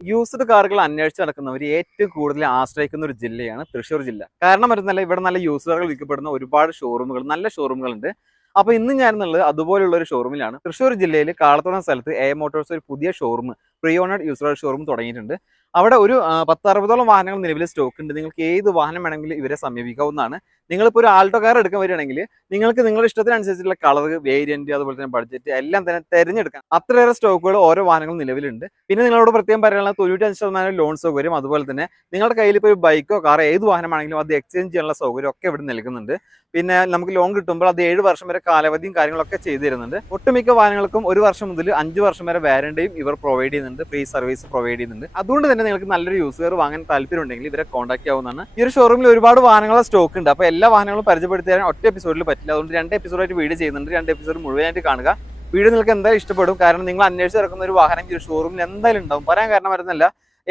Used കാറുകൾ അന്വേഷിച്ച് നടക്കുന്നവർ ഏറ്റവും കൂടുതൽ ആശ്രയിക്കുന്ന ഒരു ജില്ലയാണ് തൃശ്ശൂർ ജില്ല. കാരണം വരുന്നല്ല ഇവിടെ നല്ല യൂസ്ഡ് കാറുകൾ വിൽക്കപ്പെടുന്ന ഒരുപാട് ഷോറൂമുകൾ നല്ല ഷോറൂമുകളുണ്ട് അപ്പൊ ഇന്ന് ഞാൻ എന്നുള്ളത് അതുപോലുള്ള ഒരു ഷോറൂമിലാണ് തൃശ്ശൂർ ജില്ലയിൽ കാളത്തോളം സ്ഥലത്ത് എ മോട്ടോഴ്സ് ഒരു പുതിയ showroom pre owned used showroom തുടങ്ങിയിട്ടുണ്ട്. അവിടെ ഒരു ആ, പത്ത് അറുപതോളം വാഹനങ്ങൾ നിലവിൽ സ്റ്റോക്ക് ഉണ്ട്. നിങ്ങൾക്ക് ഏത് വാഹനം വേണമെങ്കിലും ഇവരെ സമീപിക്കാവുന്നതാണ്. നിങ്ങളിപ്പോൾ ഒരു ആൾട്ടോ കാർ എടുക്കാൻ വരികയാണെങ്കിൽ നിങ്ങൾക്ക് നിങ്ങളുടെ ഇഷ്ടത്തിനനുസരിച്ചുള്ള കളർ വേരിയന്റ് അതുപോലെ തന്നെ ബഡ്ജറ്റ് എല്ലാം തന്നെ തിരഞ്ഞെടുക്കാം. അത്രയേറെ സ്റ്റോക്കുകൾ ഓരോ വാഹനങ്ങളും നിലവിലുണ്ട്. പിന്നെ നിങ്ങളോട് പ്രത്യേകം പറയാനുള്ള തൊണ്ണൂറ്റഞ്ച് ശതമാനം ലോൺ സൗകര്യം അതുപോലെ തന്നെ നിങ്ങളുടെ കയ്യിൽ ഇപ്പോൾ ഒരു ബൈക്കോ കാറോ ഏത് വാഹനമാണെങ്കിലും അത് എക്സ്ചേഞ്ച് ചെയ്യാനുള്ള സൗകര്യം ഒക്കെ ഇവിടെ നൽകുന്നുണ്ട് പിന്നെ നമുക്ക് ലോൺ കിട്ടുമ്പോൾ അത് ഏഴ് വർഷം വരെ കാലാവധിയും കാര്യങ്ങളൊക്കെ ചെയ്തു തരുന്നുണ്ട്. ഒട്ടുമിക്ക വാഹനങ്ങൾക്കും ഒരു വർഷം മുതൽ അഞ്ച് വർഷം വരെ വാരണ്ടിയും ഇവർ പ്രൊവൈഡ് ചെയ്യുന്നുണ്ട്. ഫ്രീ സർവീസ് പ്രൊവൈഡ് ചെയ്യുന്നുണ്ട്. അതുകൊണ്ട് തന്നെ നിങ്ങൾക്ക് നല്ലൊരു യൂസുകാർ വാങ്ങാൻ താല്പര്യം ഉണ്ടെങ്കിൽ ഇവരെ കോൺടാക്ട് ചെയ്യാവുന്നതാണ്. ഈ ഒരു ഷോറൂമിൽ ഒരുപാട് വാഹനങ്ങളുടെ സ്റ്റോക്ക് ഉണ്ട്. അപ്പോൾ എല്ലാ വാഹനങ്ങളും പരിചയപ്പെടുത്തി തരാൻ ഒറ്റ എപ്പിസോഡിൽ പറ്റില്ല. അതുകൊണ്ട് രണ്ട് എപ്പിസോഡായിട്ട് വീഡിയോ ചെയ്യുന്നുണ്ട്. രണ്ട് എപ്പിസോഡ് മുഴുവനായിട്ട് കാണുക. വീഡിയോ നിങ്ങൾക്ക് എന്തായാലും ഇഷ്ടപ്പെടും. കാരണം നിങ്ങൾ അന്വേഷിച്ച് ഇറക്കുന്ന ഒരു വാഹനം ഈ ഷോറൂമിൽ എന്തായാലും ഉണ്ടാവും. പറയാൻ കാരണം വരുന്നില്ല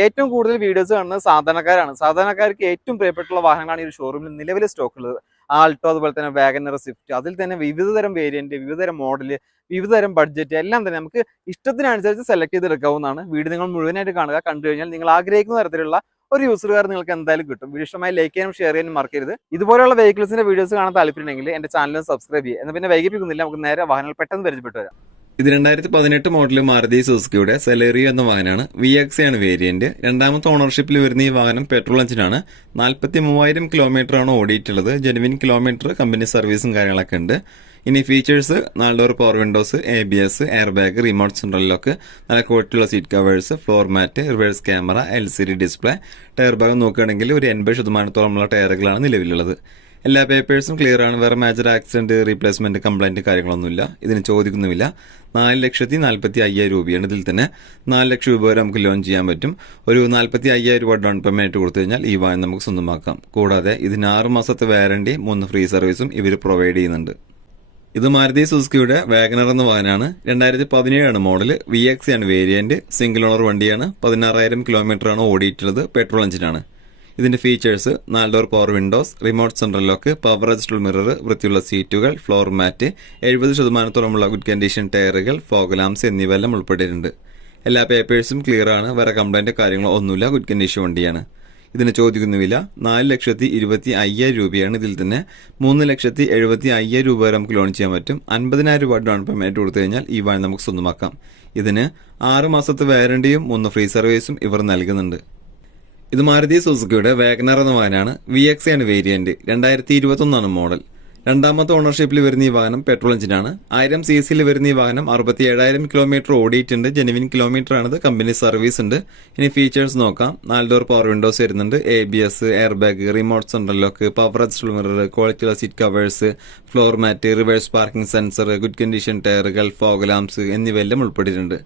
ഏറ്റവും കൂടുതൽ വീഡിയോസ് കാണുന്നത് സാധാരണക്കാരാണ്. സാധാരണക്കാർക്ക് ഏറ്റവും പ്രിയപ്പെട്ടുള്ള വാഹനങ്ങളാണ് ഈ ഒരു ഷോറൂമിൽ നിലവിൽ സ്റ്റോക്ക് ഉള്ളത്. ആൾട്ടോ അതുപോലെ തന്നെ വാഗനർ സ്വിഫ്റ്റ് അതിൽ തന്നെ വിവിധതരം വേരിയന്റ് വിവിധതരം മോഡൽ വിവിധതരം ബഡ്ജറ്റ് എല്ലാം തന്നെ നമുക്ക് ഇഷ്ടത്തിനനുസരിച്ച് സെലക്ട് ചെയ്ത് എടുക്കാവുന്നതാണ് വീഡിയോ നിങ്ങൾ മുഴുവനായിട്ട് കാണുക. കണ്ടു കഴിഞ്ഞാൽ നിങ്ങൾ ആഗ്രഹിക്കുന്ന തരത്തിലുള്ള ഒരു യൂസർ കാർ നിങ്ങൾക്ക് എന്തായാലും കിട്ടും. വിശേഷമായി ലൈക്ക് ചെയ്യാനും ഷെയർ ചെയ്യാനും മറക്കരുത്. ഇതുപോലെയുള്ള വെഹിക്കിൾസിന്റെ വീഡിയോസ് കാണാൻ താല്പര്യമുണ്ടെങ്കിൽ എന്റെ ചാനൽ സബ്സ്ക്രൈബ് ചെയ്യുക. എന്ന് പിന്നെ വൈകിപ്പിക്കുന്നില്ല നമുക്ക് നേരെ വാഹനങ്ങൾ പെട്ടെന്ന് പരിചയപ്പെട്ടു വരാം. ഇത് രണ്ടായിരത്തി പതിനെട്ട് മോഡൽ മാരുതി സുസുക്കിയുടെ സെലേറിയോ എന്ന വാഹനമാണ്. വി എക്സ് ആണ് വേരിയന്റ് രണ്ടാമത്തെ ഓണർഷിപ്പിൽ വരുന്ന ഈ വാഹനം പെട്രോൾ എഞ്ചിനാണ് നാൽപ്പത്തി മൂവായിരം കിലോമീറ്റർ ആണ് ഓടിയിട്ടുള്ളത്. ജെനുവിൻ കിലോമീറ്റർ കമ്പനി സർവീസും കാര്യങ്ങളൊക്കെ ഉണ്ട്. ഇനി ഫീച്ചേഴ്സ് നാല് door power windows A B S air bag remote central lock നല്ല ക്വാളിറ്റിയുള്ള seat covers floor mat reverse camera L C D display tyre ഭാഗം നോക്കുകയാണെങ്കിൽ ഒരു എൺപത് ശതമാനത്തോളമുള്ള ടയറുകളാണ് നിലവിലുള്ളത്. എല്ലാ പേപ്പേഴ്സും ക്ലിയർ ആണ്. വേറെ മേജർ ആക്സിഡന്റ് റീപ്ലേസ്മെന്റ് കംപ്ലൈന്റ് കാര്യങ്ങളൊന്നുമില്ല. ഇതിന് ചോദിക്കുന്നുമില്ല. നാല് ലക്ഷത്തി നാൽപ്പത്തി അയ്യായിരം രൂപയാണ് ഇതിൽ തന്നെ. നാല് ലക്ഷം രൂപ വരെ നമുക്ക് ലോൺ ചെയ്യാൻ പറ്റും. ഒരു നാൽപ്പത്തി അയ്യായിരം രൂപ ഡൗൺ പേയ്മെന്റ് കൊടുത്തു കഴിഞ്ഞാൽ ഈ വാഹനം നമുക്ക് സ്വന്തമാക്കാം. കൂടാതെ ഇതിന് ആറ് മാസത്തെ വാറണ്ടി മൂന്ന് ഫ്രീ സർവീസും ഇവർ പ്രൊവൈഡ് ചെയ്യുന്നുണ്ട്. ഇത് മാരുതി സുസുക്കിയുടെ വാഗനർ എന്ന വാഹനമാണ്. രണ്ടായിരത്തി പതിനേഴാണ് മോഡൽ വി എക്സ് ആണ് വേരിയന്റ് സിംഗിൾ ഓണർ വണ്ടിയാണ്. പതിനാറായിരം ആണ് ഓടിയിട്ടുള്ളത് പെട്രോൾ എഞ്ചിനാണ് ഇതിന്റെ ഫീച്ചേഴ്സ് നാല് door power windows remote central lock power adjustable mirror വൃത്തിയുള്ള സീറ്റുകൾ ഫ്ലോർ മാറ്റ് എഴുപത് ശതമാനത്തോളമുള്ള ഗുഡ് കണ്ടീഷൻ ടയറുകൾ ഫോഗ് ലാംസ് എന്നിവയെല്ലാം ഉൾപ്പെട്ടിട്ടുണ്ട്. എല്ലാ പേപ്പേഴ്സും ക്ലിയർ ആണ്. വേറെ കംപ്ലൈന്റ് കാര്യങ്ങളോ ഒന്നുമില്ല. ഗുഡ് കണ്ടീഷൻ വണ്ടിയാണ്. ഇതിന് ചോദിക്കുന്ന വില നാല് ലക്ഷത്തി ഇരുപത്തി അയ്യായിരം രൂപയാണ്. ഇതിൽ തന്നെ മൂന്ന് ലക്ഷത്തി എഴുപത്തി അയ്യായിരം രൂപ വരെ നമുക്ക് ലോൺ ചെയ്യാൻ പറ്റും. അൻപതിനായിരം രൂപ ഡൗൺ പേയ്മെന്റ് കൊടുത്തു കഴിഞ്ഞാൽ ഈ വാഹനം നമുക്ക് സ്വന്തമാക്കാം. ഇതിന് ആറ് മാസത്തെ വാരണ്ടിയും മൂന്ന് ഫ്രീ സർവീസും ഇവർ നൽകുന്നുണ്ട്. ഇത് മാരുതി സുസുക്കിയുടെ വാഗ്നർ എന്ന വാഹനമാണ് വി എക്സ് ആണ് വേരിയന്റ് രണ്ടായിരത്തി ഇരുപത്തൊന്നാണ് മോഡൽ രണ്ടാമത്തെ ഓണർഷിപ്പിൽ വരുന്ന ഈ വാഹനം പെട്രോൾ എഞ്ചിനാണ് ആയിരം സി സിയിൽ വരുന്ന ഈ വാഹനം അറുപത്തി ഏഴായിരം കിലോമീറ്റർ ഓടിയിട്ടുണ്ട്. ജെനുവിൻ കിലോമീറ്റർ ആണ് കമ്പനി സർവീസ് ഉണ്ട്. ഇനി ഫീച്ചേഴ്സ് നോക്കാം. നാല് ഡോർ പവർ വിൻഡോസ് വരുന്നുണ്ട്. A B S air bag remote central lock power adjustable mirror ക്വാളിറ്റിയുള്ള seat covers floor mat reverse parking sensor good condition ടയറുകൾ ഫോഗ് ലാംസ് എന്നിവയെല്ലാം ഉൾപ്പെട്ടിട്ടുണ്ട്.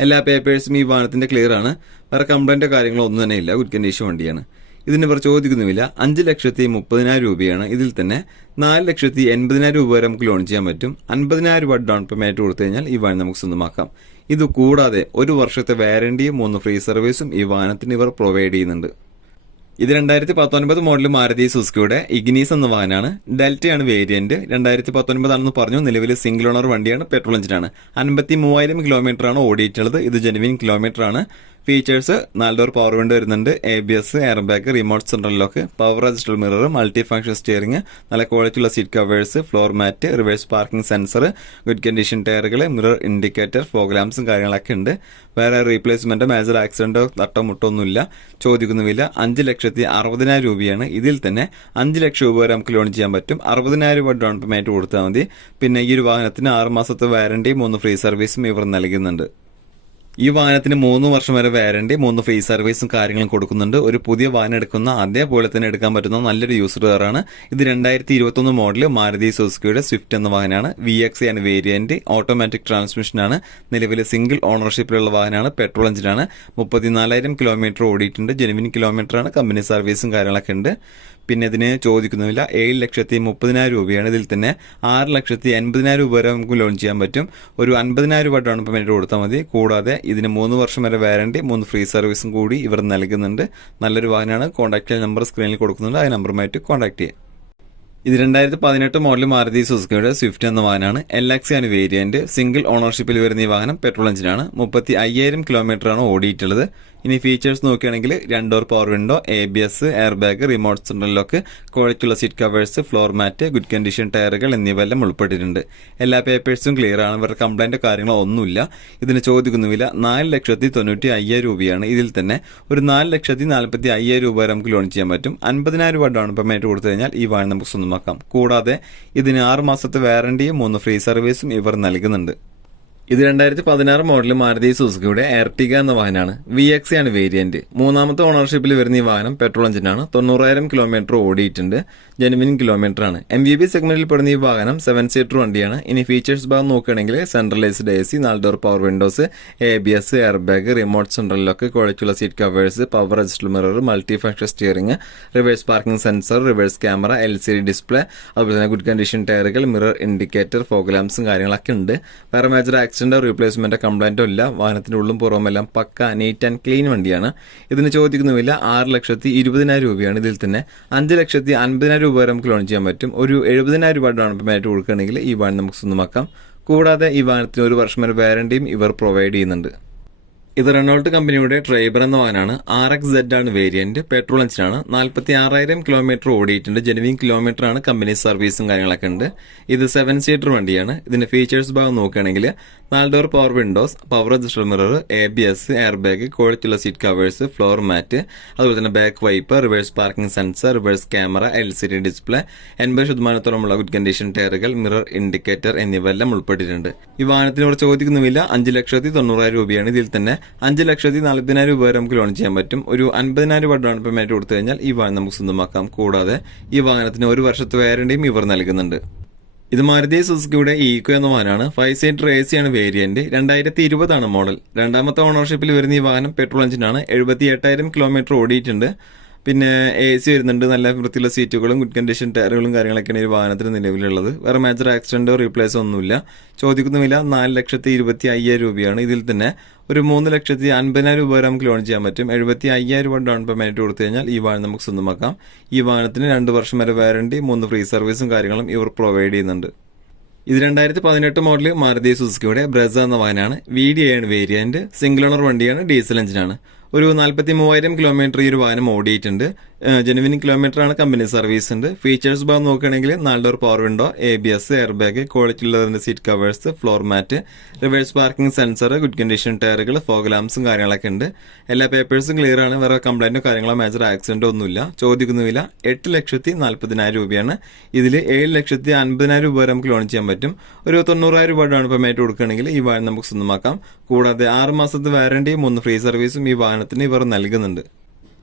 എല്ലാ പേപ്പേഴ്സും ഈ വാഹനത്തിന്റെ ക്ലിയർ ആണ്. വേറെ കംപ്ലൈന്റോ കാര്യങ്ങളോ ഒന്നും തന്നെ ഇല്ല. ഗുഡ് കണ്ടീഷൻ വണ്ടിയാണ്. ഇതിന് ഇവർ ചോദിക്കുന്നുമില്ല. അഞ്ച് ലക്ഷത്തി മുപ്പതിനായിരം രൂപയാണ്. ഇതിൽ തന്നെ നാല് ലക്ഷത്തി എൺപതിനായിരം രൂപ വരെ നമുക്ക് ലോൺ ചെയ്യാൻ പറ്റും. അൻപതിനായിരം രൂപ ഡൗൺ പേയ്മെന്റ് കൊടുത്തു കഴിഞ്ഞാൽ ഈ വാഹനം നമുക്ക് സ്വന്തമാക്കാം. ഇത് കൂടാതെ ഒരു വർഷത്തെ വാരണ്ടിയും മൂന്ന് ഫ്രീ സർവീസും ഈ വാഹനത്തിന് ഇവർ പ്രൊവൈഡ് ചെയ്യുന്നുണ്ട്. ഇത് രണ്ടായിരത്തി പത്തൊൻപത് മോഡൽ മാരുതി സുസുക്കിയുടെ ഇഗ്നീസ് എന്ന വാഹനമാണ്. ഡെൽറ്റയാണ് വേരിയന്റ് രണ്ടായിരത്തി പത്തൊൻപതാണെന്ന് പറഞ്ഞു. നിലവിൽ സിംഗിൾ ഓണർ വണ്ടിയാണ് പെട്രോൾ എഞ്ചിനാണ് അൻപത്തി മൂവായിരം കിലോമീറ്റർ ആണ് ഓടിയിട്ടുള്ളത്. ഇത് ജെനുവിൻ കിലോമീറ്റർ ആണ്. ഫീച്ചേഴ്സ് നാല് ഡോർ പവർ വിൻഡോ വരുന്നുണ്ട്. A B S air bag remote central lock power adjustable mirror multi function steering നല്ല ക്വാളിറ്റി ഉള്ള seat covers floor mat reverse parking sensor good condition ടയറുകൾ mirror indicator fog ലാംസും കാര്യങ്ങളൊക്കെ ഉണ്ട്. വേറെ replacement major ആക്സിഡന്റോ തട്ടോ മുട്ടോ ഒന്നുമില്ല. ചോദിക്കുന്നുമില്ല അഞ്ച് ലക്ഷത്തി അറുപതിനായിരം രൂപയാണ്. ഇതിൽ തന്നെ അഞ്ച് ലക്ഷം രൂപ വരെ നമുക്ക് ലോൺ ചെയ്യാൻ പറ്റും. അറുപതിനായിരം രൂപ ഡൗൺ പേയ്മെന്റ് കൊടുത്താൽ മതി. പിന്നെ ഈ ഒരു വാഹനത്തിന് ആറ് മാസത്തെ വാറണ്ടിയും മൂന്ന് ഫ്രീ സർവീസും ഇവർ നൽകുന്നുണ്ട്. ഈ വാഹനത്തിന് മൂന്ന് വർഷം വരെ വാരണ്ടി മൂന്ന് ഫ്രീ സർവീസും കാര്യങ്ങളും കൊടുക്കുന്നുണ്ട്. ഒരു പുതിയ വാഹനം എടുക്കുന്ന അതേപോലെ തന്നെ എടുക്കാൻ പറ്റുന്ന നല്ലൊരു യൂസർ കാറാണ് ഇത് രണ്ടായിരത്തി ഇരുപത്തൊന്ന് മോഡൽ മാരുതി സുസുക്കിയുടെ സ്വിഫ്റ്റ് എന്ന വാഹനമാണ്. വി എക്സ് ആണ് വേരിയന്റ് ഓട്ടോമാറ്റിക് ട്രാൻസ്മിഷനാണ് നിലവിലെ സിംഗിൾ ഓണർഷിപ്പിലുള്ള വാഹനമാണ്. പെട്രോൾ എഞ്ചിനാണ് മുപ്പത്തിനാലായിരം കിലോമീറ്റർ ഓടിയിട്ടുണ്ട്. ജെനുവിൻ കിലോമീറ്ററാണ് കമ്പനി സർവീസും കാര്യങ്ങളൊക്കെ ഉണ്ട്. പിന്നെ ഇതിന് ചോദിക്കുന്നില്ല ഏഴ് ലക്ഷത്തി മുപ്പതിനായിരം രൂപയാണ്. ഇതിൽ തന്നെ ആറ് ലക്ഷത്തി എൺപതിനായിരം രൂപ വരെ നമുക്ക് ലോൺ ചെയ്യാൻ പറ്റും. ഒരു അൻപതിനായിരം രൂപ ഡൗൺ പേയ്മെന്റ് കൊടുത്താൽ മതി. കൂടാതെ ഇതിന് മൂന്ന് വർഷം വരെ വാറണ്ടി മൂന്ന് ഫ്രീ സർവീസും കൂടി ഇവർ നൽകുന്നുണ്ട്. നല്ലൊരു വാഹനമാണ്. കോൺടാക്ട് നമ്പർ സ്ക്രീനിൽ കൊടുക്കുന്നുണ്ട്. ആ നമ്പറുമായിട്ട് കോൺടാക്ട് ചെയ്യാം. ഇത് രണ്ടായിരത്തി പതിനെട്ട് മോഡൽ മാരുതി സുസുക്കിയുടെ സ്വിഫ്റ്റ് എന്ന വാഹനമാണ്. എൽ എക്സ് ആണ് വേരിയന്റ് സിംഗിൾ ഓണർഷിപ്പിൽ വരുന്ന ഈ വാഹനം പെട്രോൾ എഞ്ചിനാണ് മുപ്പത്തി അയ്യായിരം കിലോമീറ്റർ ആണ് ഓടിയിട്ടുള്ളത്. ഇനി ഫീച്ചേഴ്സ് നോക്കുകയാണെങ്കിൽ രണ്ടോർ power window A B S air bag remote central lock ക്വാളിറ്റിയുള്ള seat covers floor mat good condition ടയറുകൾ എന്നിവയെല്ലാം ഉൾപ്പെട്ടിട്ടുണ്ട്. എല്ലാ പേപ്പേഴ്സും ക്ലിയർ ആണ്. ഇവരുടെ കംപ്ലൈന്റ് കാര്യങ്ങളോ ഒന്നുമില്ല. ഇതിന് ചോദിക്കുന്ന വില നാല് ലക്ഷത്തി തൊണ്ണൂറ്റി അയ്യായിരം രൂപയാണ്. ഇതിൽ തന്നെ ഒരു നാല് ലക്ഷത്തി നാൽപ്പത്തി അയ്യായിരം രൂപ വരെ നമുക്ക് ലോൺ ചെയ്യാൻ പറ്റും. അൻപതിനായിരം രൂപ ഡൗൺ പേയ്മെന്റ് കൊടുത്തു കഴിഞ്ഞാൽ ഈ വാഹനം നമുക്ക് സ്വന്തമാക്കാം. കൂടാതെ ഇതിന് ആറ് മാസത്തെ വാറണ്ടിയും മൂന്ന് ഫ്രീ സർവീസും ഇവർ നൽകുന്നുണ്ട്. ഇത് രണ്ടായിരത്തി പതിനാറ് മോഡൽ മാരുതി സുസുക്കിയുടെ എർട്ടിക എന്ന വാഹനമാണ്. വി എക്സ് ആണ് വേരിയന്റ് മൂന്നാമത്തെ ഓണർഷിപ്പിൽ വരുന്ന ഈ വാഹനം പെട്രോൾ എഞ്ചിനാണ് തൊണ്ണൂറായിരം കിലോമീറ്റർ ഓടിയിട്ടുണ്ട്. ജെനുവിൻ കിലോമീറ്റർ ആണ്. എം വി ബി സെഗ്മെന്റിൽ പെടുന്ന ഈ വാഹനം സെവൻ സീറ്റർ വണ്ടിയാണ്. ഇനി ഫീച്ചേഴ്സ് ഭാഗം നോക്കുകയാണെങ്കിൽ സെൻട്രലൈസ്ഡ് എ സി നാല് door power windows A B S air bag remote central lock ക്വാളിറ്റിയുള്ള seat covers power adjust mirror multi factor steering reverse parking sensor reverse camera L C D display അതുപോലെ തന്നെ good condition ടയറുകൾ mirror indicator ഫോഗ്ലാംസും കാര്യങ്ങളൊക്കെ ഉണ്ട്. വേറെ major ആക്സിഡന്റോ റീപ്ലേസ്മെന്റോ കംപ്ലൈന്റോ ഇല്ല. വാഹനത്തിന്റെ ഉള്ളും പുറവും എല്ലാം പക്ക നീറ്റ് ആൻഡ് ക്ലീൻ വണ്ടിയാണ്. ഇതിന് ചോദിക്കുന്നുമില്ല ആറ് ലക്ഷത്തി ഇരുപതിനായിരം രൂപയാണ് ഇതിൽ തന്നെ. അഞ്ച് ലക്ഷത്തി അൻപതിനായിരം രൂപ വരെ നമുക്ക് ലോൺ ചെയ്യാൻ പറ്റും. ഒരു എഴുപതിനായിരം രൂപ ഡൗൺ പേയ്മെന്റ് കൊടുക്കുകയാണെങ്കിൽ ഈ വാഹനം നമുക്ക് സ്വന്തമാക്കാം. കൂടാതെ ഈ വാഹനത്തിന് ഒരു വർഷം വരെ വാറണ്ടിയും ഇവർ പ്രൊവൈഡ് ചെയ്യുന്നുണ്ട്. ഇത് റെനോൾട്ട് കമ്പനിയുടെ ഡ്രൈവർ എന്ന വാഹനമാണ്. ആർ എക്സ് സെഡ് ആണ് വേരിയന്റ് പെട്രോൾ എഞ്ചിനാണ് നാൽപ്പത്തി ആറായിരം കിലോമീറ്റർ ഓടിയിട്ടുണ്ട്. ജെനുവിൻ കിലോമീറ്റർ ആണ് കമ്പനി സർവീസും കാര്യങ്ങളൊക്കെ ഉണ്ട്. ഇത് സെവൻ സീറ്റർ വണ്ടിയാണ്. ഇതിന്റെ ഫീച്ചേഴ്സ് ഭാഗം നോക്കുകയാണെങ്കിൽ നാല് door power windows power adjuster mirror A B S air bag ക്വാളിറ്റിയുള്ള സീറ്റ് കവേഴ്സ് ഫ്ലോർ മാറ്റ് അതുപോലെ തന്നെ back wipe reverse parking sensor reverse camera L C D display എൺപത് ശതമാനത്തോളമുള്ള ഗുഡ് കണ്ടീഷൻ ടയറുകൾ മിറർ ഇൻഡിക്കേറ്റർ എന്നിവയെല്ലാം ഉൾപ്പെട്ടിട്ടുണ്ട്. ഈ വാഹനത്തിനോട് ചോദിക്കുന്ന വില അഞ്ച് ലക്ഷത്തി തൊണ്ണൂറായിരം രൂപയാണ് ഇതിൽ തന്നെ അഞ്ച് ലക്ഷത്തി നാൽപ്പതിനായിരം രൂപ വരെ നമുക്ക് ലോൺ ചെയ്യാൻ പറ്റും. ഒരു അൻപതിനായിരം രൂപ ഡൗൺ പേയ്മെന്റ് കൊടുത്തു കഴിഞ്ഞാൽ ഈ വാഹനം നമുക്ക് സ്വന്തമാക്കാം. കൂടാതെ ഈ വാഹനത്തിന് ഒരു വർഷത്തെ വാറണ്ടിയും ഇവർ നൽകുന്നുണ്ട്. ഇത് മാരുതി സുസുക്കിയുടെ ഈക്കോ എന്ന വാഹനമാണ്. ഫൈവ് സീറ്റർ എ സി ആണ് വേരിയന്റ് രണ്ടായിരത്തി ഇരുപതാണ് മോഡൽ രണ്ടാമത്തെ ഓണർഷിപ്പിൽ വരുന്ന ഈ വാഹനം പെട്രോൾ എഞ്ചിനാണ് എഴുപത്തി എട്ടായിരം കിലോമീറ്റർ ഓടിയിട്ടുണ്ട്. പിന്നെ എ സി വരുന്നുണ്ട്. നല്ല വൃത്തിയുള്ള സീറ്റുകളും ഗുഡ് കണ്ടീഷൻ ടയറുകളും കാര്യങ്ങളൊക്കെയാണ് ഈ വാഹനത്തിന് നിലവിലുള്ളത്. വേറെ മേജർ ആക്സിഡന്റോ റീപ്ലേസോ ഒന്നുമില്ല. ചോദിക്കുന്ന വില നാല് ലക്ഷത്തി ഇരുപത്തി അയ്യായിരം രൂപയാണ്. ഇതിൽ തന്നെ ഒരു മൂന്ന് ലക്ഷത്തി അൻപതിനായിരം രൂപ വരെ നമുക്ക് ലോൺ ചെയ്യാൻ പറ്റും. എഴുപത്തി അയ്യായിരം രൂപ ഡൗൺ പേയ്മെന്റ് കൊടുത്തു കഴിഞ്ഞാൽ ഈ വാഹനം നമുക്ക് സ്വന്തമാക്കാം. ഈ വാഹനത്തിന് രണ്ട് വർഷം വരെ വാറണ്ടി മൂന്ന് ഫ്രീ സർവീസും കാര്യങ്ങളും ഇവർ പ്രൊവൈഡ് ചെയ്യുന്നുണ്ട്. ഇത് രണ്ടായിരത്തി പതിനെട്ട് മോഡൽ മാരുതി സുസുക്കിയുടെ ബ്രസ എന്ന വാഹനമാണ്. വി ഡി ആണ് വേരിയന്റ് സിംഗിൾ ഓണർ വണ്ടിയാണ്. ഡീസൽ എഞ്ചിനാണ് ഒരു നാൽപ്പത്തി മൂവായിരം കിലോമീറ്റർ ഈ ഒരു വാഹനം ഓടിയിട്ടുണ്ട്. ജെനുവിൻ കിലോമീറ്റർ ആണ് കമ്പനി സർവീസ് ഉണ്ട്. ഫീച്ചേഴ്സ് ഭാഗം നോക്കുകയാണെങ്കിൽ നാല് door power window A B S air bag quality ഉള്ളതിന്റെ seat covers floor mat reverse parking sensor good condition ടയറുകൾ ഫോഗ് ലാംസും കാര്യങ്ങളൊക്കെ ഉണ്ട്. എല്ലാ പേപ്പേഴ്സും ക്ലിയർ ആണ്. വേറെ കംപ്ലൈന്റോ കാര്യങ്ങളോ മേജർ ആക്സിഡന്റോ ഒന്നുമില്ല ചോദിക്കുന്ന വില എട്ട് ലക്ഷത്തി നാൽപ്പതിനായിരം രൂപയാണ്. ഇതിൽ ഏഴ് ലക്ഷത്തി അൻപതിനായിരം രൂപ വരെ നമുക്ക് ലോൺ ചെയ്യാൻ പറ്റും. ഒരു തൊണ്ണൂറായിരം രൂപ ഡൗൺ പേയ്മെന്റ് കൊടുക്കുകയാണെങ്കിൽ ഈ വാഹനം നമുക്ക് സ്വന്തമാക്കാം. കൂടാതെ ആറ് മാസത്തെ വാറണ്ടിയും മൂന്ന് ഫ്രീ സർവീസും ഈ വാഹനത്തിന് ഇവർ നൽകുന്നുണ്ട്.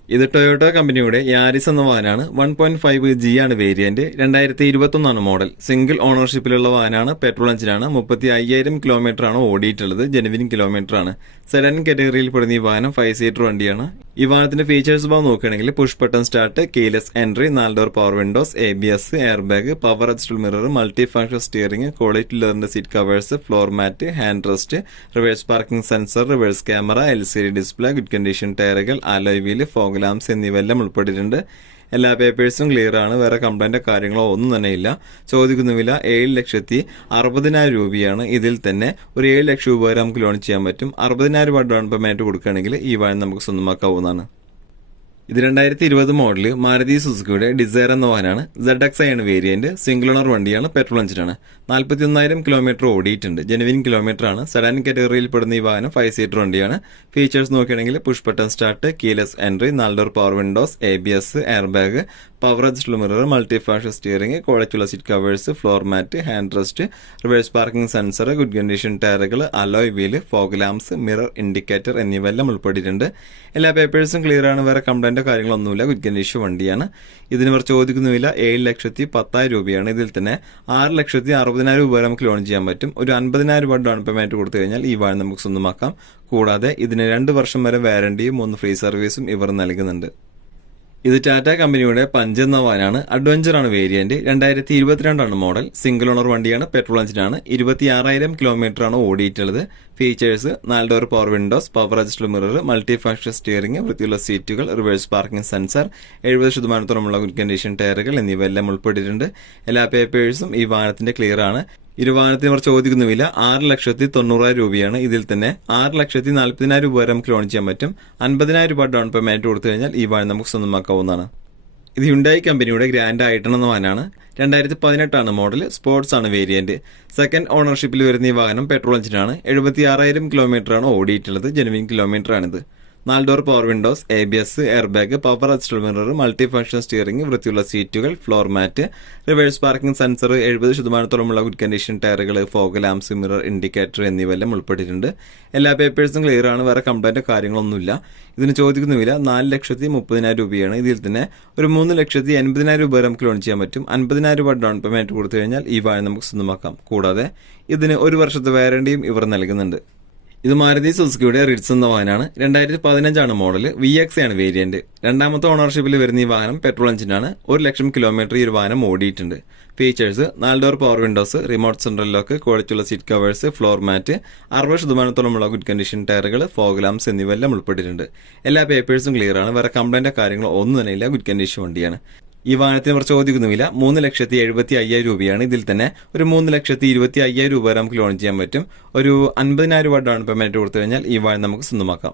ഇത് ടൊയോട്ട കമ്പനിയുടെ യാരിസ് എന്ന വാഹനമാണ് വൺ പോയിന്റ് ഫൈവ് ജി ആണ് വേരിയന്റ് രണ്ടായിരത്തി ഇരുപത്തൊന്നാണ് മോഡൽ സിംഗിൾ ഓണർഷിപ്പിലുള്ള വാഹനമാണ് പെട്രോൾ എഞ്ചിനാണ് മുപ്പത്തി അയ്യായിരം കിലോമീറ്റർ ആണ് ഓടിയിട്ടുള്ളത്. ജെനുവിൻ കിലോമീറ്റർ ആണ്. സെഡൻ കാറ്റഗറിയിൽ പെടുന്ന ഈ വാഹനം ഫൈവ് സീറ്റർ വണ്ടിയാണ്. ഈ വാഹനത്തിന്റെ ഫീച്ചേഴ്സ് ഭാഗം നോക്കുകയാണെങ്കിൽ push button start keyless entry നാല് door power windows A B S air bag power adjustable mirror multi function steering quality ലെതറിന്റെ seat covers floor mat hand rest reverse parking sensor reverse camera L C D display good condition ടയറുകൾ alloy wheel fog lamps എന്നിവയെല്ലാം ഉൾപ്പെട്ടിട്ടുണ്ട്. എല്ലാ പേപ്പേഴ്സും clear ആണ്. വേറെ കംപ്ലൈന്റോ കാര്യങ്ങളോ ഒന്നും തന്നെ ഇല്ല. ചോദിക്കുന്ന വില ഏഴ് ലക്ഷത്തി അറുപതിനായിരം രൂപയാണ് ഇതിൽ തന്നെ. ഒരു ഏഴ് ലക്ഷം രൂപ വരെ നമുക്ക് ലോൺ ചെയ്യാൻ പറ്റും. അറുപതിനായിരം രൂപ ഡൗൺ പേയ്മെന്റ് കൊടുക്കുകയാണെങ്കിൽ ഈ വാഹനം നമുക്ക് സ്വന്തമാക്കാവുന്നതാണ്. ഇത് രണ്ടായിരത്തി ഇരുപത് മോഡൽ മാരുതി സുസുക്കിയുടെ ഡിസയർ എന്ന വാഹനമാണ്. സെഡ് എക്സ് ആണ് വേരിയന്റ് സിംഗിൾ ഓണർ വണ്ടിയാണ് പെട്രോൾ എഞ്ചിനാണ് നാൽപ്പത്തി ഒന്നായിരം കിലോമീറ്റർ ഓടിയിട്ടുണ്ട്. ജെനുവിൻ കിലോമീറ്റർ ആണ്. സെഡാൻ കാറ്റഗറിയിൽ പെടുന്ന ഈ വാഹനം ഫൈവ് സീറ്റർ വണ്ടിയാണ്. ഫീച്ചേഴ്സ് നോക്കുകയാണെങ്കിൽ push button start keyless entry നാല് door power windows A B S air bag power adjust mirror multi function steering കോളച്ചുള്ള seat covers floor mat hand rest reverse parking sensor good condition ടയറുകൾ alloy wheel fog lamps mirror indicator എന്നിവയെല്ലാം ഉൾപ്പെട്ടിട്ടുണ്ട്. എല്ലാ പേപ്പേഴ്സും clear ആണ്. വേറെ കംപ്ലൈന്റോ കാര്യങ്ങളൊന്നുമില്ല good condition വണ്ടിയാണ്. ഇതിന് ഇവർ ചോദിക്കുന്ന വില ഏഴ് ലക്ഷത്തി പത്തായിരം രൂപയാണ് ഇതിൽ തന്നെ. ആറ് ലക്ഷത്തി അറുപതിനായിരം രൂപ വരെ നമുക്ക് ലോൺ ചെയ്യാൻ പറ്റും. ഒരു അൻപതിനായിരം രൂപ ഡൗൺ പേയ്മെന്റ് കൊടുത്തു കഴിഞ്ഞാൽ ഈ വാഹനം നമുക്ക് സ്വന്തമാക്കാം. കൂടാതെ ഇതിന് രണ്ട് വർഷം വരെ വാരണ്ടിയും മൂന്ന് ഫ്രീ സർവീസും ഇവർ നൽകുന്നുണ്ട്. ഇത് ടാറ്റ കമ്പനിയുടെ പഞ്ച് എന്ന വാനാണ് അഡ്വഞ്ചർ ആണ് വേരിയന്റ്. രണ്ടായിരത്തി ഇരുപത്തിരണ്ടാണ് മോഡൽ. സിംഗിൾ ഓണർ വണ്ടിയാണ്. പെട്രോൾ എഞ്ചിനാണ്. ഇരുപത്തി ആറായിരം കിലോമീറ്റർ ആണ് ഓടിയിട്ടുള്ളത്. ഫീച്ചേഴ്സ് നാല് door power windows power adjust mirror multi function steering വൃത്തിയുള്ള സീറ്റുകൾ റിവേഴ്സ് പാർക്കിംഗ് സെൻസർ എഴുപത് ശതമാനത്തോളമുള്ള കണ്ടീഷൻ ടയറുകൾ എന്നിവയെല്ലാം ഉൾപ്പെട്ടിട്ടുണ്ട്. എല്ലാ പേപ്പേഴ്സും ഈ വാഹനത്തിന്റെ ക്ലിയർ ആണ്. ഇരു അവർ ചോദിക്കുന്നുമില്ല ആറ് ലക്ഷത്തി തൊണ്ണൂറായിരം രൂപയാണ്. ഇതിൽ തന്നെ ആറ് ലക്ഷത്തി നാൽപ്പതിനായിരം രൂപ വരെ നമുക്ക് ലോൺ ചെയ്യാൻ പറ്റും. അൻപതിനായിരം രൂപ ഡൗൺ പേയ്മെന്റ് കൊടുത്തു കഴിഞ്ഞാൽ ഈ വാഹനം നമുക്ക് സ്വന്തമാക്കാവുന്നതാണ്. ഇത് ഹുണ്ടായി കമ്പനിയുടെ ഗ്രാൻഡ് ആയിട്ടെന്ന വാഹനമാണ് രണ്ടായിരത്തി പതിനെട്ടാണ് മോഡൽ സ്പോർട്സ് ആണ് വേരിയന്റ് സെക്കൻഡ് ഓണർഷിപ്പിൽ വരുന്ന ഈ വാഹനം പെട്രോൾ എഞ്ചിനാണ് എഴുപത്തി ആറായിരം കിലോമീറ്റർ ആണ് ഓടിയിട്ടുള്ളത്. ജെനുവിൻ കിലോമീറ്റർ ആണിത്. നാല് door power windows A B S air bag power adjustable mirror multi function steering വൃത്തിയുള്ള സീറ്റുകൾ floor mat reverse parking sensor എഴുപത് ശതമാനത്തോളമുള്ള ഗുഡ് കണ്ടീഷൻ ടയറുകൾ ഫോഗ് ലാംസ് മിറർ ഇൻഡിക്കേറ്റർ എന്നിവയെല്ലാം ഉൾപ്പെട്ടിട്ടുണ്ട്. എല്ലാ പേപ്പേഴ്സും ക്ലിയർ ആണ്. വേറെ കംപ്ലൈന്റ് കാര്യങ്ങളൊന്നുമില്ല. ഇതിന് ചോദിക്കുന്ന വില നാല് ലക്ഷത്തി മുപ്പതിനായിരം രൂപയാണ്. ഇതിൽ തന്നെ ഒരു മൂന്ന് ലക്ഷത്തി എൺപതിനായിരം രൂപ നമുക്ക് ലോൺ ചെയ്യാൻ പറ്റും. അൻപതിനായിരം രൂപ ഡൗൺ പേയ്മെന്റ് കൊടുത്തു കഴിഞ്ഞാൽ ഈ വാഹനം നമുക്ക് സ്വന്തമാക്കാം. കൂടാതെ ഇതിന് ഒരു വർഷത്തെ വാരണ്ടിയും ഇവർ നൽകുന്നുണ്ട്. ഇത് മാരുതി സുസുക്കിയുടെ റിഡ്സ് എന്ന വാഹനമാണ്. രണ്ടായിരത്തി പതിനഞ്ചാണ് മോഡൽ വി എക്സ് ആണ് വേരിയന്റ് രണ്ടാമത്തെ ഓണർഷിപ്പിൽ വരുന്ന ഈ വാഹനം പെട്രോൾ എഞ്ചിനാണ് ഒരു ലക്ഷം കിലോമീറ്റർ ഈ ഒരു വാഹനം ഓടിയിട്ടുണ്ട്. ഫീച്ചേഴ്സ് നാല് door power windows remote central lock ക്വാളിറ്റിയുള്ള സീറ്റ് കവേഴ്സ് ഫ്ലോർ മാറ്റ് അറുപത് ശതമാനത്തോളമുള്ള ഗുഡ് കണ്ടീഷൻ ടയറുകൾ ഫോഗ് ലാംസ് എന്നിവയെല്ലാം ഉൾപ്പെട്ടിട്ടുണ്ട്. എല്ലാ പേപ്പേഴ്സും ക്ലിയർ ആണ്. വേറെ കംപ്ലൈന്റോ കാര്യങ്ങളോ ഒന്നും തന്നെ ഇല്ല. ഗുഡ് കണ്ടീഷൻ വണ്ടിയാണ്. ഈ വാഹനത്തിന് കുറച്ച് ചോദിക്കുന്ന വില മൂന്ന് ലക്ഷത്തി എഴുപത്തി അയ്യായിരം രൂപയാണ്. ഇതിൽ തന്നെ ഒരു മൂന്ന് ലക്ഷത്തി ഇരുപത്തി അയ്യായിരം രൂപ വരെ നമുക്ക് ലോൺ ചെയ്യാൻ പറ്റും. ഒരു അൻപതിനായിരം രൂപ ഡൗൺ പേയ്മെന്റ് കൊടുത്തു കഴിഞ്ഞാൽ ഈ വാഹനം നമുക്ക് സ്വന്തമാക്കാം.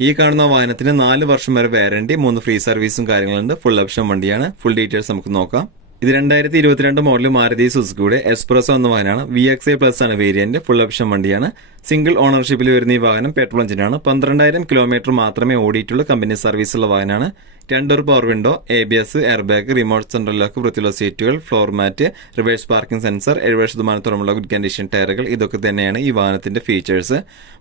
ഈ കാണുന്ന വാഹനത്തിന് നാല് വർഷം വരെ വാറണ്ടി മൂന്ന് ഫ്രീ സർവീസും കാര്യങ്ങളുണ്ട്. ഫുൾ ഓപ്ഷൻ വണ്ടിയാണ്. ഫുൾ ഡീറ്റെയിൽസ് നമുക്ക് നോക്കാം. ഇത് രണ്ടായിരത്തി ഇരുപത്തിരണ്ട് മോഡൽ മാരുതി സുസുക്കിയുടെ എക്സ്പ്രസോ എന്ന വാഹനമാണ്. വി എക്സ് ഐ പ്ലസ് ആണ് വേരിയന്റ് ഫുൾ ഓപ്ഷൻ വണ്ടിയാണ്. സിംഗിൾ ഓണർഷിപ്പിൽ വരുന്ന ഈ വാഹനം പെട്രോൾ എഞ്ചിനാണ് പന്ത്രണ്ടായിരം കിലോമീറ്റർ മാത്രമേ ഓടിയിട്ടുള്ള കമ്പനി സർവീസുള്ള വാഹനമാണ്. രണ്ടൊരു power window A B S air bag remote central lock വൃത്തിയുള്ള സീറ്റുകൾ floor mat reverse parking sensor എഴുപത് ശതമാനത്തോളമുള്ള ഗുഡ് കണ്ടീഷൻ ടയറുകൾ ഇതൊക്കെ തന്നെയാണ് ഈ വാഹനത്തിന്റെ ഫീച്ചേഴ്സ്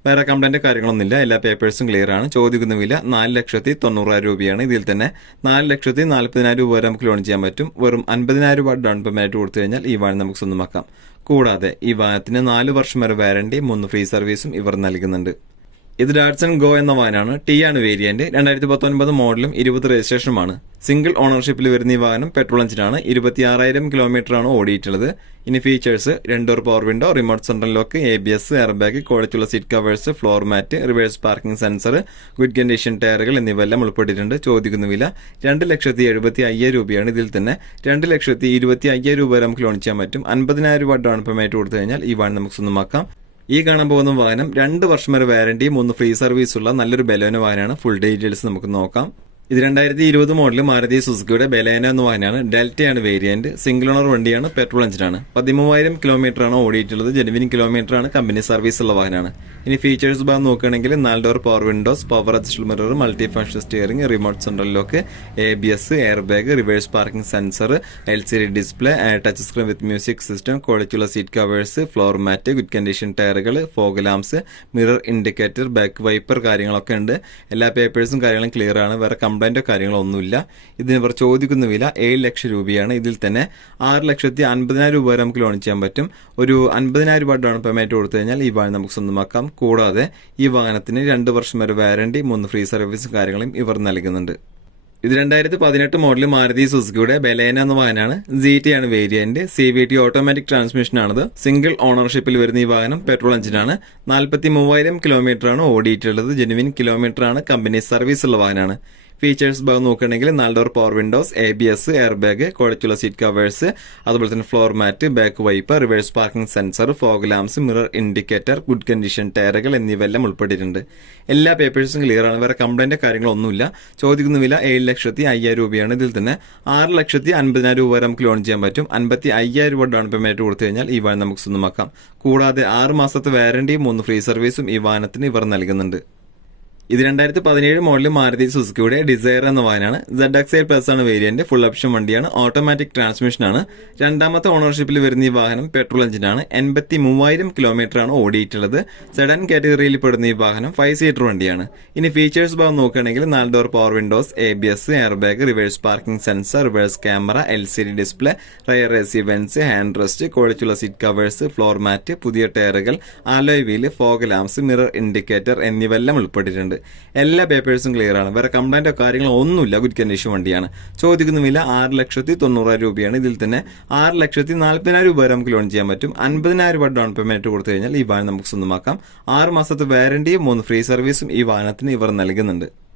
വേറെ കംപ്ലൈന്റ് കാര്യങ്ങളൊന്നുമില്ല. എല്ലാ പേപ്പേഴ്സും ക്ലിയർ ആണ്. ചോദിക്കുന്ന വില നാല് ലക്ഷത്തി തൊണ്ണൂറായിരം രൂപയാണ് ഇതിൽ തന്നെ. നാല് ലക്ഷത്തി നാൽപ്പതിനായിരം രൂപ വരെ നമുക്ക് ലോൺ ചെയ്യാൻ പറ്റും. വെറും അൻപതിനായിരം രൂപ ഡൗൺ പേയ്മെന്റ് കൊടുത്തു കഴിഞ്ഞാൽ ഈ വാഹനം നമുക്ക് സ്വന്തമാക്കാം. കൂടാതെ ഈ വാഹനത്തിന് നാല് വർഷം വരെ വാരണ്ടി മൂന്ന് ഫ്രീ സർവീസും ഇവർ നൽകുന്നുണ്ട്. ഇത് ഡാറ്റ്സൺ ഗോ എന്ന വാഹനമാണ്. ടി ആണ് വേരിയന്റ് രണ്ടായിരത്തി പത്തൊൻപത് മോഡലും ഇരുപത് രജിസ്ട്രേഷനുമാണ്. സിംഗിൾ ഓണർഷിപ്പിൽ വരുന്ന ഈ വാഹനം പെട്രോൾ എഞ്ചിനാണ് ഇരുപത്തി ആറായിരം ആണ് ഓടിയിട്ടുള്ളത്. ഇനി features രണ്ടോർ power window remote central lock A B S air bag ക്വാളിറ്റിയുള്ള seat covers floor mat reverse parking sensor good condition ടയറുകൾ എന്നിവയെല്ലാം ഉൾപ്പെട്ടിട്ടുണ്ട്. ചോദിക്കുന്ന വില രണ്ട് ലക്ഷത്തി എഴുപത്തി അയ്യായിരം രൂപയാണ്. ഇതിൽ തന്നെ രണ്ട് ലക്ഷത്തി ഇരുപത്തി അയ്യായിരം രൂപ വരെ നമുക്ക് ലോൺ ചെയ്യാൻ പറ്റും. അൻപതിനായിരം രൂപ ഡൗൺ പേയ്മെന്റ് കൊടുത്തു കഴിഞ്ഞാൽ ഈ വാഹനം നമുക്ക് സ്വന്തമാക്കാം. ഈ കാണാൻ പോകുന്ന വാഹനം രണ്ട് വർഷം വരെ വാരണ്ടിയും ഒന്ന് ഫ്രീ സർവീസുള്ള നല്ലൊരു ബലോന വാഹനമാണ്. ഫുൾ ഡീറ്റെയിൽസ് നമുക്ക് നോക്കാം. ഇത് രണ്ടായിരത്തി ഇരുപത് മോഡൽ മാരുതി സുസുക്കിയുടെ ബലേന എന്ന വാഹനമാണ്. ഡെൽറ്റയാണ് വേരിയന്റ് സിംഗിൾ ഓണർ വണ്ടിയാണ് പെട്രോൾ എഞ്ചിനാണ് പതിമൂവായിരം കിലോമീറ്റർ ആണ് ഓടിയിട്ടുള്ളത്. ജെനുവിൻ കിലോമീറ്റർ ആണ് കമ്പനി സർവീസ് ഉള്ള വാഹനമാണ്. ഇനി ഫീച്ചേഴ്സ് ഭാഗം നോക്കുകയാണെങ്കിൽ നാല് door power windows power adjustable mirror multi function steering remote central lock A B S air bag reverse parking sensor L C D display touch screen with music system ക്വാളിറ്റിയുള്ള seat covers floor mat good condition ടയറുകൾ fog lamps mirror indicator back wiper കാര്യങ്ങളൊക്കെ ഉണ്ട്. എല്ലാ പേപ്പേഴ്സും കാര്യങ്ങളും clear ആണ്. വേറെ കാര്യങ്ങളോ ഒന്നുമില്ല ഇതിന് ഇവർ ചോദിക്കുന്ന വില ഏഴ് ലക്ഷം രൂപയാണ്. ഇതിൽ തന്നെ ആറ് ലക്ഷത്തി അൻപതിനായിരം രൂപ വരെ നമുക്ക് ലോൺ ചെയ്യാൻ പറ്റും. ഒരു അൻപതിനായിരം രൂപ ഡൗൺ പേയ്മെന്റ് കൊടുത്തു കഴിഞ്ഞാൽ ഈ വാഹനം നമുക്ക് സ്വന്തമാക്കാം. കൂടാതെ ഈ വാഹനത്തിന് രണ്ട് വർഷം വരെ വാരണ്ടി മൂന്ന് ഫ്രീ സർവീസും കാര്യങ്ങളും ഇവർ നൽകുന്നുണ്ട്. ഇത് രണ്ടായിരത്തി പതിനെട്ട് മോഡൽ മാരുതി സുസുക്കിയുടെ ബലേന എന്ന വാഹനമാണ്. ജി ടി ആണ് variant C V T automatic transmission ആണത്. സിംഗിൾ ഓണർഷിപ്പിൽ വരുന്ന ഈ വാഹനം പെട്രോൾ എഞ്ചിനാണ് നാൽപ്പത്തി മൂവായിരം കിലോമീറ്റർ ആണ് ഓടിയിട്ടുള്ളത്. ജെനുവിൻ കിലോമീറ്റർ ആണ്. കമ്പനി സർവീസ് ഉള്ള വാഹനമാണ്. ഫീച്ചേഴ്സ് ഭാഗം നോക്കുകയാണെങ്കിൽ നാല് door power windows A B S air bag കോളിറ്റിയുള്ള seat covers അതുപോലെ തന്നെ floor mat back wipe reverse parking sensor fog lamps mirror indicator good condition ടയറുകൾ എന്നിവയെല്ലാം ഉൾപ്പെട്ടിട്ടുണ്ട്. എല്ലാ പേപ്പേഴ്സും ക്ലിയർ ആണ്. വേറെ കംപ്ലൈന്റ് കാര്യങ്ങളൊന്നുമില്ല ചോദിക്കുന്ന വില ഏഴ് ലക്ഷത്തി അയ്യായിരം രൂപയാണ്. ഇതിൽ തന്നെ ആറ് ലക്ഷത്തി അൻപതിനായിരം രൂപ വരെ നമുക്ക് ലോൺ ചെയ്യാൻ പറ്റും. അൻപത്തി അയ്യായിരം രൂപ ഡൗൺ പേയ്മെന്റ് കൊടുത്തു കഴിഞ്ഞാൽ ഈ വാഹനം നമുക്ക് സ്വന്തമാക്കാം. കൂടാതെ ആറ് മാസത്തെ വാറണ്ടിയും മൂന്ന് ഫ്രീ സർവീസും ഈ വാഹനത്തിന് ഇവർ നൽകുന്നുണ്ട്. ഇത് രണ്ടായിരത്തി പതിനേഴ് മോഡൽ മാരുതി സുസുക്കിയുടെ ഡിസയർ എന്ന വാഹനമാണ്. സെഡ് എക്സ് പ്ലസ് ആണ് വേരിയന്റ് ഫുൾ ഓപ്ഷൻ വണ്ടിയാണ്. ഓട്ടോമാറ്റിക് ട്രാൻസ്മിഷൻ ആണ്. രണ്ടാമത്തെ ഓണർഷിപ്പിൽ വരുന്ന ഈ വാഹനം പെട്രോൾ എഞ്ചിനാണ് എൺപത്തി മൂവായിരം കിലോമീറ്റർ ആണ് ഓടിയിട്ടുള്ളത്. സെഡൻ കാറ്റഗറിയിൽ പെടുന്ന ഈ വാഹനം ഫൈവ് സീറ്റർ വണ്ടിയാണ്. ഇനി ഫീച്ചേഴ്സ് ഭാഗം നോക്കുകയാണെങ്കിൽ നാല് door power windows A B S air bag reverse parking sensor reverse camera L C D display rear റെസിവൻസ് hand rest ക്വാളിറ്റിയുള്ള സീറ്റ് കവേഴ്സ് ഫ്ലോർ മാറ്റ് പുതിയ ടയറുകൾ alloy wheel fog lamps mirror indicator എന്നിവ എല്ലാം ഉൾപ്പെട്ടിട്ടുണ്ട്. എല്ലാ പേപ്പേഴ്സും ക്ലിയർ ആണ്. വേറെ കംപ്ലൈന്റോ കാര്യങ്ങളോ ഒന്നുമില്ല ഗുഡ് കണ്ടീഷൻ വണ്ടിയാണ്. ചോദിക്കുന്ന വില ആറ് ലക്ഷത്തി തൊണ്ണൂറായിരം രൂപയാണ്. ഇതിൽ തന്നെ ആറ് ലക്ഷത്തി നാൽപ്പതിനായിരം രൂപ വരെ നമുക്ക് ലോൺ ചെയ്യാൻ പറ്റും. അൻപതിനായിരം രൂപ ഡൗൺ പേയ്മെന്റ് കൊടുത്തു കഴിഞ്ഞാൽ ഈ വാഹനം നമുക്ക് സ്വന്തമാക്കാം. ആറ് മാസത്തെ വാരണ്ടിയും മൂന്ന് ഫ്രീ സർവീസും ഈ വാഹനത്തിന് ഇവർ നൽകുന്നുണ്ട്.